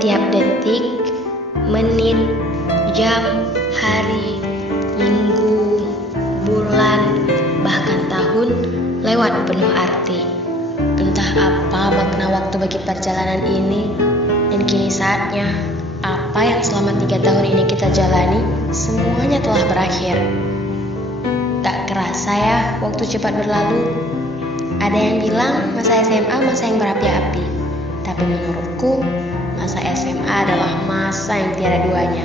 Setiap detik, menit, jam, hari, minggu, bulan, bahkan tahun lewat penuh arti. Entah apa makna waktu bagi perjalanan ini, dan kini saatnya apa yang selama 3 tahun ini kita jalani semuanya telah berakhir. Tak kerasa ya, waktu cepat berlalu. Ada yang bilang masa SMA masa yang berapi-api, tapi menurutku masa SMA adalah masa yang tiada duanya.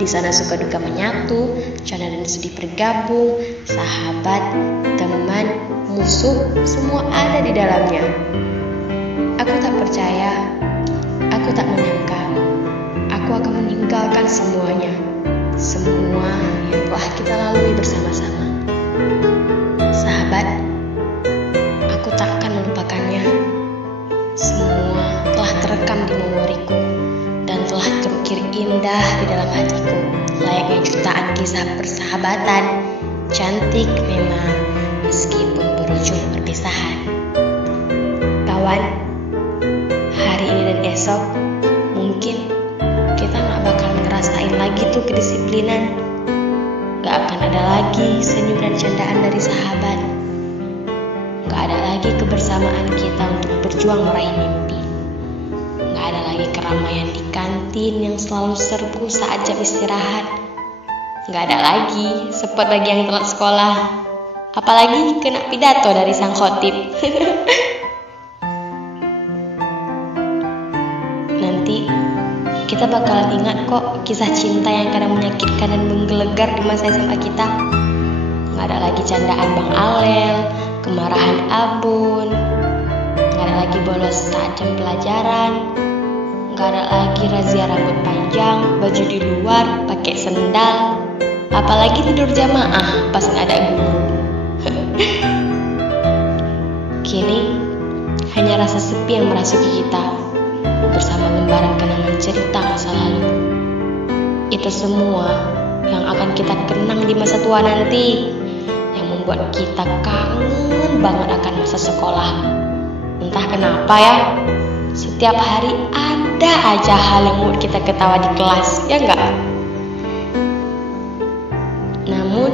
Di sana suka duka menyatu, canda dan sedih bergabung, sahabat, teman, musuh, semua ada di dalamnya. Aku tak percaya, aku tak menyangka, aku akan meninggalkan semuanya, semua yang telah kita lalui bersama-sama. Sahabat, aku tak akan melupakannya. Semua telah terekam di memoriku dan telah terukir indah di dalam hatiku, layaknya jutaan kisah persahabatan. Cantik memang, meskipun berujung perpisahan. Kawan, hari ini dan esok mungkin kita gak bakal ngerasain lagi tuh kedisiplinan. Gak akan ada lagi senyum dan candaan dari sahabat. Gak ada lagi kebersamaan kita untuk berjuang meraih mimpi. Gak ada lagi keramaian di kantin yang selalu serbu saat jam istirahat. Gak ada lagi spot bagi yang telat sekolah. Apalagi kena pidato dari sang khotib. Nanti kita bakal ingat kok kisah cinta yang kadang menyakitkan dan menggelegar di masa SMA kita. Gak ada lagi candaan Bang Alel, kemarahan Abun, gak ada lagi bolos saat jam pelajaran, gak ada lagi razia rambut panjang, baju di luar, pakai sendal, apalagi tidur jamaah pas gak ada guru. Kini hanya rasa sepi yang merasuki kita, bersama lembaran kenangan cerita masa lalu. Itu semua yang akan kita kenang di masa tua nanti, yang membuat kita kangen banget akan masa sekolah. Entah kenapa ya, setiap hari ada aja hal yang membuat kita ketawa di kelas, ya enggak? Namun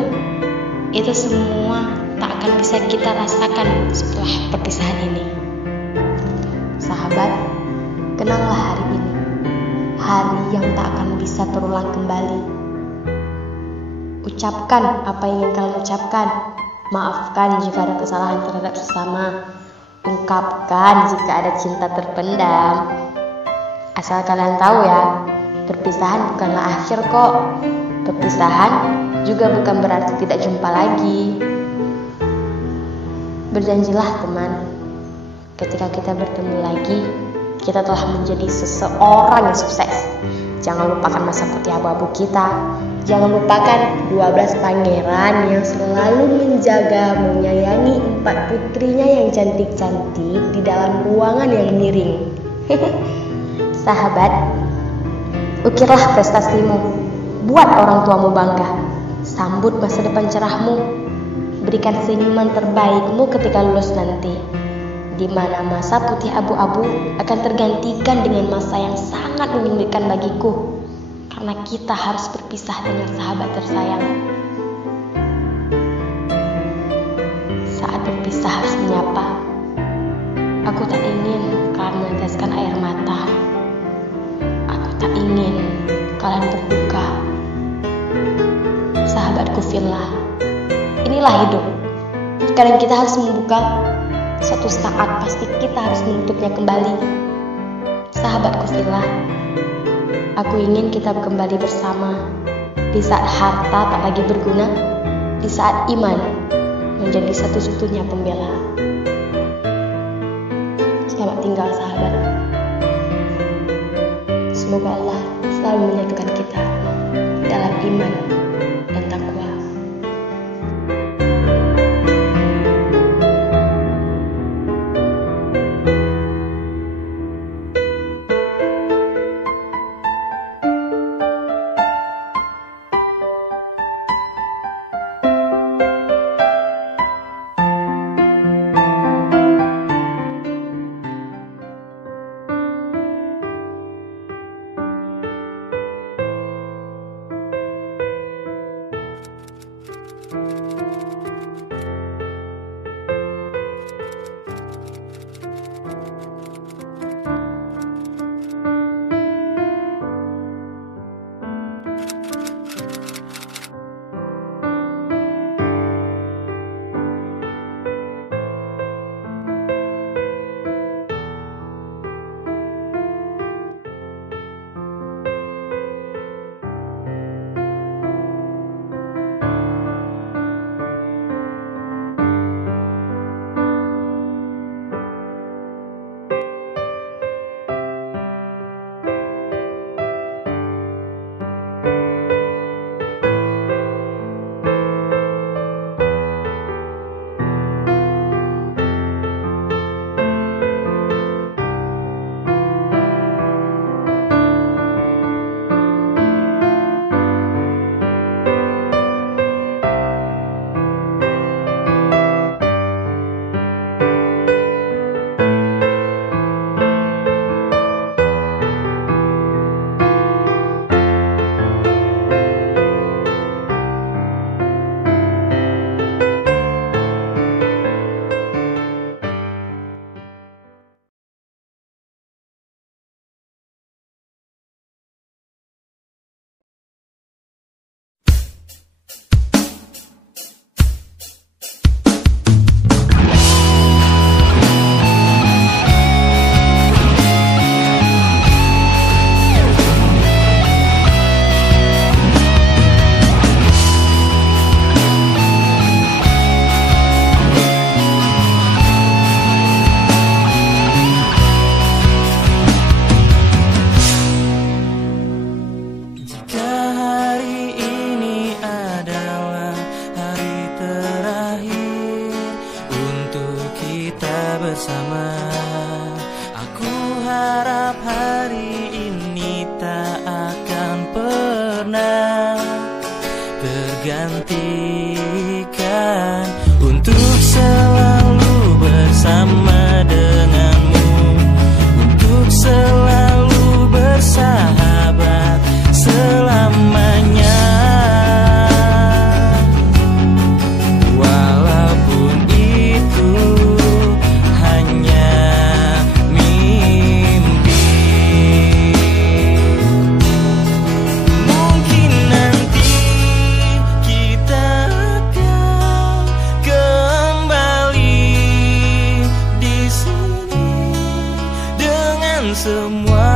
itu semua tak akan bisa kita rasakan setelah perpisahan ini. Sahabat, kenanglah hari ini, hari yang tak akan bisa terulang kembali. Ucapkan apa yang ingin kalian ucapkan. Maafkan jika ada kesalahan terhadap sesama. Ungkapkan jika ada cinta terpendam. Asal kalian tahu ya, perpisahan bukanlah akhir kok. Perpisahan juga bukan berarti tidak jumpa lagi. Berjanjilah teman, ketika kita bertemu lagi, kita telah menjadi seseorang yang sukses. Jangan lupakan masa putih abu-abu kita. Jangan lupakan 12 pangeran yang selalu menjaga, menyayangi 4 putrinya yang cantik-cantik di dalam ruangan yang miring. Sahabat, ukirlah prestasimu. Buat orang tuamu bangga. Sambut masa depan cerahmu. Berikan senyuman terbaikmu ketika lulus nanti, di mana masa putih abu-abu akan tergantikan dengan masa yang sangat menyulitkan bagiku, karena kita harus berpisah dengan sahabat tersayang. Saat berpisah harus menyapa. Aku tak ingin kalian meneteskan air mata. Aku tak ingin kalian berduka. Sahabatku Villa, inilah hidup. Kadang kita harus membuka, suatu saat pasti kita harus menutupnya kembali. Sahabatku Villa, aku ingin kita kembali bersama di saat harta tak lagi berguna, di saat iman menjadi satu-satunya pembela. Selamat tinggal sahabat. Semoga Allah selalu menyatukan kita dalam iman dan takwa. kita bersama. Aku harap hari ini tak akan pernah tergantikan, untuk selalu bersama denganmu, untuk selalu bersahabat selamanya. Walaupun itu hanya mimpi, mungkin nanti kita akan kembali di sini dengan semua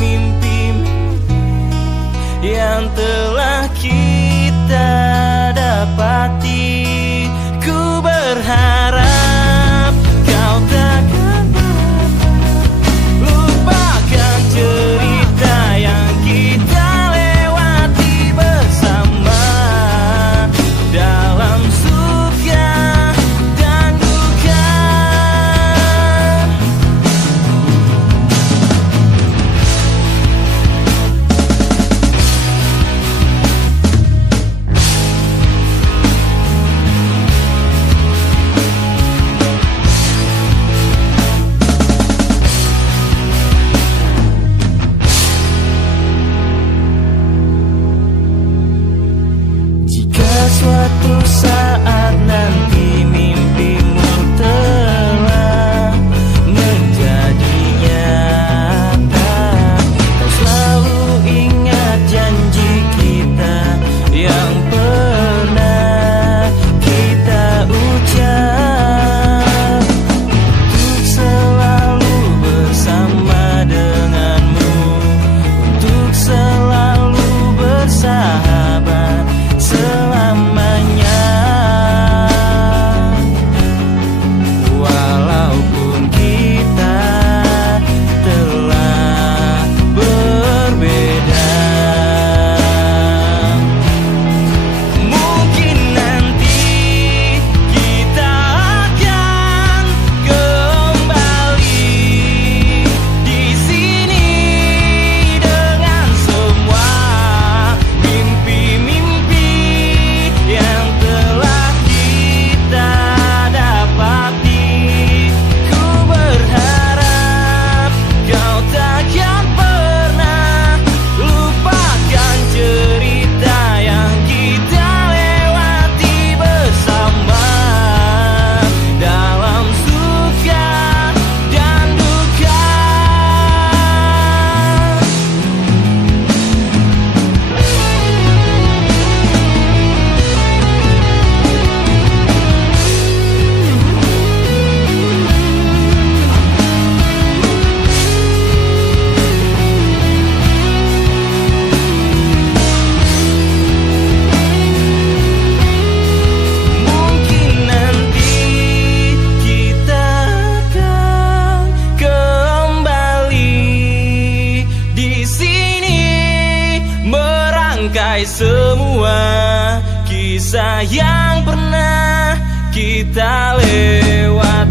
mimpi-mimpi yang telah kita dapati. Ku berharap kau takkan lupakan cerita yang kita lewati bersama, dalam suka dan duka. Jika suatu saat nanti mimpimu telah menjadi nyata, kau selalu ingat janji kita yang pernah kita ucap, untuk selalu bersama denganmu, untuk selalu bersahabat selamanya. Walaupun kita telah berbeda, mungkin nanti kita akan kembali di sini dengan semua mimpi-mimpi yang telah kita dapati. Ku berharap kau takkan pernah lupakan cerita yang kita lewati bersama, dalam suka dan duka. Mungkin nanti kita akan kembali di sini merangkai semua kisah yang pernah kita lewati.